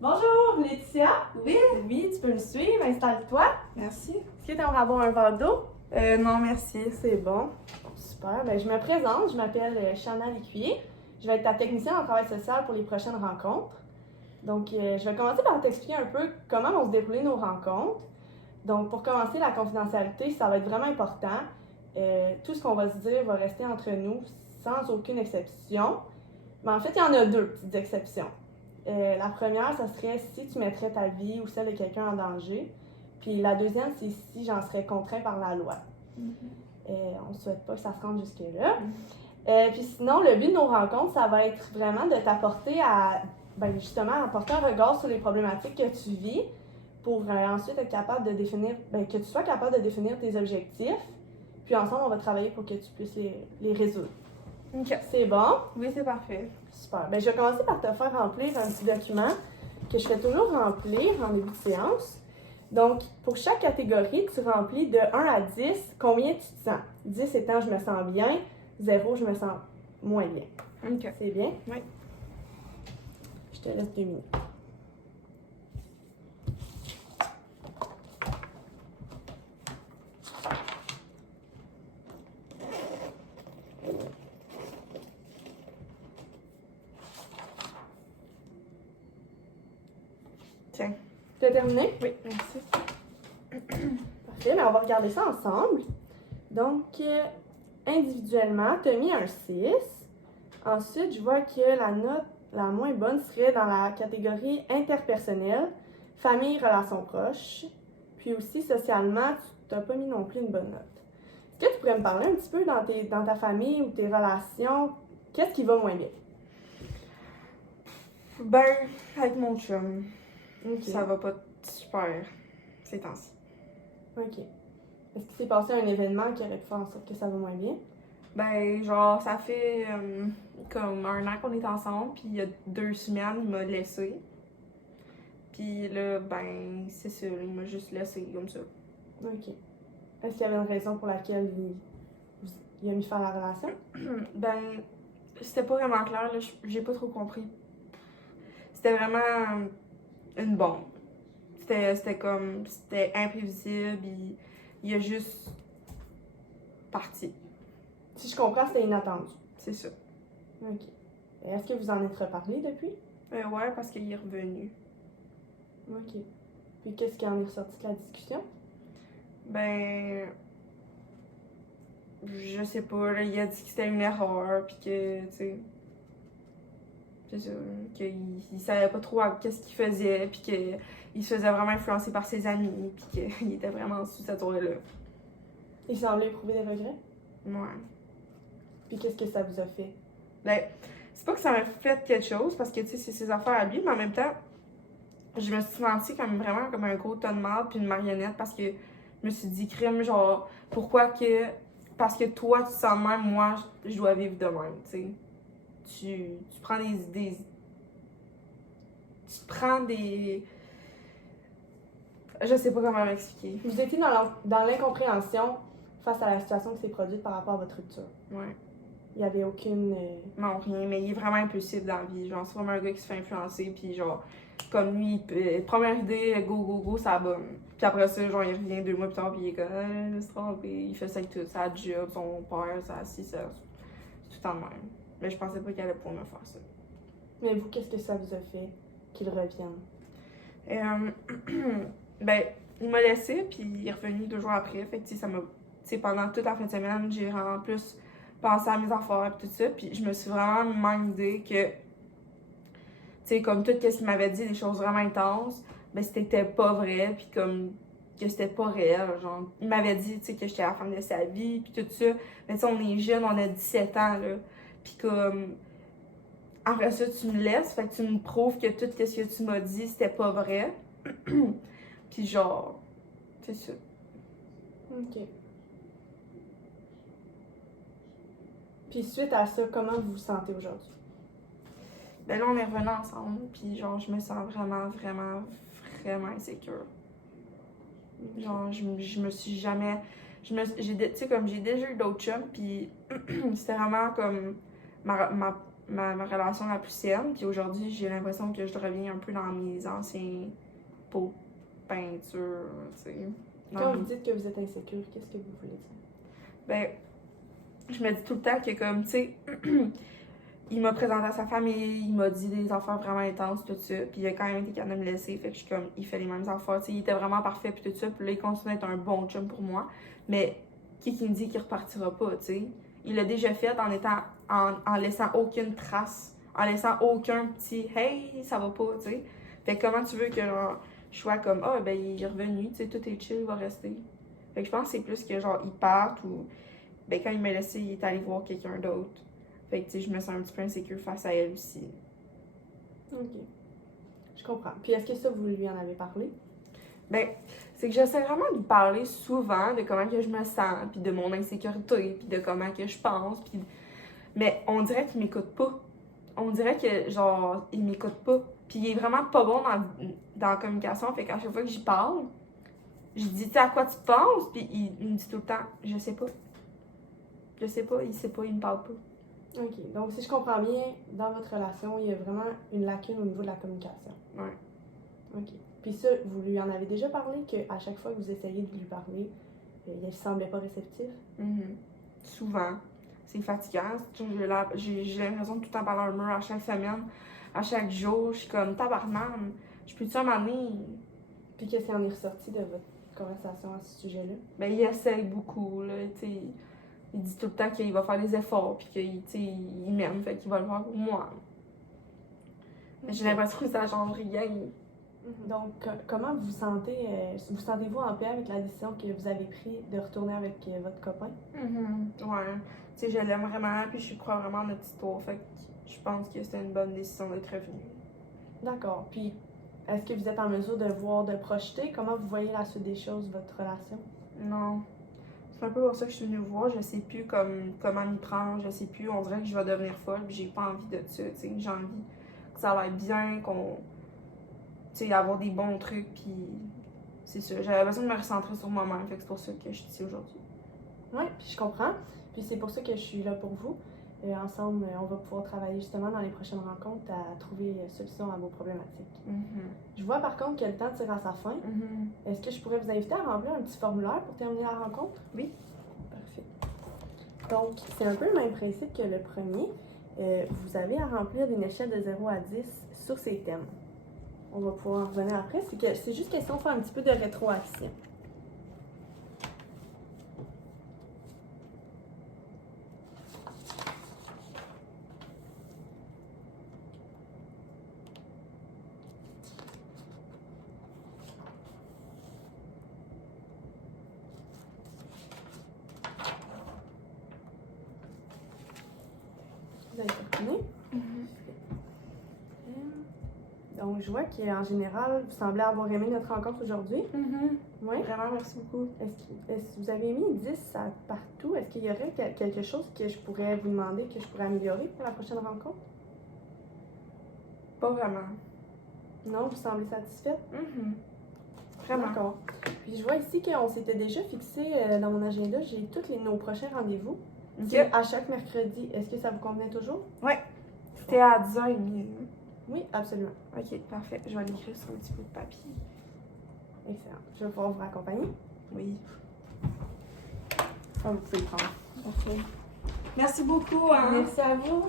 Bonjour, Laetitia. Oui, Oui, tu peux me suivre, installe-toi. merci. Est-ce que tu aimerais avoir un verre d'eau? Non, merci. C'est bon. Super. Ben, je me présente, je m'appelle Chana Lécuyer. Je vais être ta technicienne en travail social pour les prochaines rencontres. Donc, je vais commencer par t'expliquer un peu comment vont se dérouler nos rencontres. Donc, pour commencer, la confidentialité, ça va être vraiment important. Tout ce qu'on va se dire va rester entre nous sans aucune exception. Mais en fait, il y en a deux petites exceptions. La première, ça serait si tu mettrais ta vie ou celle de quelqu'un en danger. Puis la deuxième, c'est si j'en serais contraint par la loi. On ne souhaite pas que ça se rende jusque-là. Puis sinon, le but de nos rencontres, ça va être vraiment de t'apporter à, justement, apporter un regard sur les problématiques que tu vis pour ensuite être capable de définir, que tu sois capable de définir tes objectifs. Puis ensemble, on va travailler pour que tu puisses les résoudre. OK. C'est bon? Oui, c'est parfait. Super. Je vais commencer par te faire remplir un petit document que je fais toujours remplir en début de séance. Donc, pour chaque catégorie, tu remplis de 1 à 10 combien tu te sens. 10 étant je me sens bien, 0 je me sens moins bien. OK. C'est bien? Oui. Je te laisse 2 minutes. Tiens. Tu as terminé? Oui, merci. Parfait, mais on va regarder ça ensemble. Donc, individuellement, tu as mis un 6. Ensuite, je vois que la note la moins bonne serait dans la catégorie interpersonnelle, famille, relations proches. Puis aussi, socialement, tu n'as pas mis non plus une bonne note. Est-ce que tu pourrais me parler un petit peu dans ta famille ou tes relations? Qu'est-ce qui va moins bien? Ben, avec mon chum, Ok. ça va pas super ces temps-ci. Ok. Est-ce qu'il s'est passé un événement qui aurait pu faire en sorte que ça va moins bien? Ben, genre, ça fait comme 1 an qu'on est ensemble, puis il y a 2 semaines, il m'a laissé. Puis là, ben, c'est ça, il m'a juste laissé comme ça. Ok. Est-ce qu'il y avait une raison pour laquelle il a mis fin à la relation? Ben, c'était pas vraiment clair, là, j'ai pas trop compris. C'était vraiment une bombe. C'était imprévisible, il a juste parti. Si je comprends, c'était inattendu. C'est ça. Ok. Est-ce que vous en êtes reparlé depuis? Ouais, parce qu'il est revenu. Ok. Puis qu'est-ce qui en est ressorti de la discussion? Ben, je sais pas, là, il a dit que c'était une erreur, puis que, tu sais, c'est ça, qu'il savait pas trop qu'est-ce qu'il faisait, puis qu'il se faisait vraiment influencer par ses amis, puis qu'il était vraiment sous cette tour-là. Il semblait éprouver des regrets? Ouais. Puis qu'est-ce que ça vous a fait? Ben, c'est pas que ça m'a fait quelque chose, parce que, tu sais, c'est ses affaires à lui, mais en même temps, je me suis sentie comme vraiment comme un gros tas de marde puis une marionnette, parce que je me suis dit, crime, genre, pourquoi que. Parce que toi, tu te sens de même, moi, je dois vivre de même, tu sais. Tu prends des idées. Tu prends des. Je sais pas comment m'expliquer. Vous étiez dans l'incompréhension face à la situation qui s'est produite par rapport à votre rupture. Ouais. Il n'y avait aucune... Non, rien, mais il est vraiment impulsif dans la vie. Genre, c'est vraiment un gars qui se fait influencer, puis genre, comme lui, première idée, go, go, go, ça bonne. Puis après ça, genre, il revient 2 mois plus tard, puis il est comme, il se trompe, il fait ça avec tout, sa job, son père, sa ci, ça. C'est tout le temps de même. Mais je pensais pas qu'il allait pouvoir me faire ça. Mais vous, qu'est-ce que ça vous a fait qu'il revienne? Ben, il m'a laissé, puis il est revenu 2 jours après. Fait que, tu sais, ça m'a. Tu sais, pendant toute la fin de semaine, j'ai vraiment plus pensé à mes affaires, puis tout ça. Puis je me suis vraiment mindé que, tu sais, comme tout ce qu'il m'avait dit, des choses vraiment intenses, ben, c'était pas vrai, puis comme que c'était pas réel. Genre, il m'avait dit, tu sais, que j'étais la femme de sa vie, puis tout ça. Mais tu sais, on est jeunes, on a 17 ans, là. Puis comme. Après ça, tu me laisses, fait que tu me prouves que tout ce que tu m'as dit, c'était pas vrai. Puis genre, c'est ça. Ok. Puis suite à ça, comment vous vous sentez aujourd'hui? Ben là, on est revenus ensemble, puis genre, je me sens vraiment, vraiment, vraiment insécure. Genre, je me suis jamais. Tu sais, comme j'ai déjà eu d'autres chums, puis c'était vraiment comme ma ma relation la plus saine. Puis aujourd'hui, j'ai l'impression que je reviens un peu dans mes anciens pots de peinture, tu sais. Quand vous dites que vous êtes insécure, qu'est-ce que vous voulez dire? Ben, je me dis tout le temps que comme, tu sais, il m'a présenté à sa famille, il m'a dit des affaires vraiment intenses, tout ça. Puis il a quand même été capable de me laisser, fait que je suis comme, il fait les mêmes affaires, tu sais, il était vraiment parfait, puis tout ça. Puis là, il continue d'être un bon chum pour moi. Mais qui me dit qu'il repartira pas, tu sais? Il l'a déjà fait en laissant aucune trace, en laissant aucun petit hey, ça va pas, tu sais. Fait que comment tu veux que genre, je sois comme ah ben il est revenu, tu sais, tout est chill, il va rester. Fait que je pense que c'est plus que genre il parte ou ben quand il m'a laissé, il est allé voir quelqu'un d'autre. Fait que tu sais, je me sens un petit peu insécure face à elle aussi. Ok. Je comprends. Puis est-ce que ça, vous lui en avez parlé? Ben, c'est que j'essaie vraiment de lui parler souvent de comment que je me sens, puis de mon insécurité, puis de comment que je pense, puis... Mais on dirait qu'il m'écoute pas. On dirait que, genre, il m'écoute pas. Puis il est vraiment pas bon dans la communication, fait qu'à chaque fois que j'y parle, je dis, tu sais, à quoi tu penses? Puis il me dit tout le temps, je sais pas. Je sais pas, il sait pas, il me parle pas. Ok. Donc, si je comprends bien, dans votre relation, il y a vraiment une lacune au niveau de la communication. Ouais. Ok. Puis ça, vous lui en avez déjà parlé qu'à chaque fois que vous essayez de lui parler, il semblait pas réceptif? Souvent. C'est fatigant. J'ai l'impression de tout le temps parler à un mur à chaque semaine, à chaque jour. Je suis comme tabarnak. Je peux-tu en m'amener? Puis qu'est-ce qui en est ressorti de votre conversation à ce sujet-là? Ben, il essaye beaucoup, là, tu sais. Il dit tout le temps qu'il va faire des efforts, puis qu'il il m'aime, fait qu'il va le faire pour moi. Mais j'ai l'impression que ça change rien. Donc, comment vous sentez, vous sentez-vous en paix avec la décision que vous avez prise de retourner avec votre copain? Ouais. Tu sais, je l'aime vraiment, puis je crois vraiment en notre histoire, fait que je pense que c'était une bonne décision d'être revenue. D'accord. Puis, est-ce que vous êtes en mesure de voir, de projeter? Comment vous voyez la suite des choses, votre relation? Non. C'est un peu pour ça que je suis venue vous voir. Je sais plus comment m'y prendre. Je sais plus. On dirait que je vais devenir folle. Puis j'ai pas envie de ça. T'sais. J'ai envie que ça aille bien, qu'on. Tu sais, avoir des bons trucs. Puis c'est ça. J'avais besoin de me recentrer sur moi-même. Fait que c'est pour ça que je suis ici aujourd'hui. Oui, puis je comprends. Puis c'est pour ça que je suis là pour vous. Ensemble, on va pouvoir travailler justement dans les prochaines rencontres à trouver solution à vos problématiques. Je vois par contre que le temps tire à sa fin. Est-ce que je pourrais vous inviter à remplir un petit formulaire pour terminer la rencontre? Oui. Parfait. Donc, c'est un peu le même principe que le premier. Vous avez à remplir une échelle de 0 à 10 sur ces thèmes. On va pouvoir en revenir après. C'est juste question de faire un petit peu de rétroaction. Vous avez terminé? Donc, je vois qu'en général, vous semblez avoir aimé notre rencontre aujourd'hui. Oui. Vraiment, merci beaucoup. Est-ce que vous avez mis 10 partout? Est-ce qu'il y aurait quelque chose que je pourrais vous demander, que je pourrais améliorer pour la prochaine rencontre? Pas vraiment. Non, vous semblez satisfaite? Vraiment. D'accord. Puis je vois ici qu'on s'était déjà fixé dans mon agenda, j'ai tous nos prochains rendez-vous. C'est à chaque mercredi. Est-ce que ça vous convenait toujours? Oui. C'était à 10h30. Oui, absolument. Ok, parfait. Je vais l'écrire sur un petit bout de papier. Excellent. Je vais pouvoir vous raccompagner. Oui. Ah, vous pouvez le prendre. Parfait. Merci beaucoup. Hein? Merci à vous.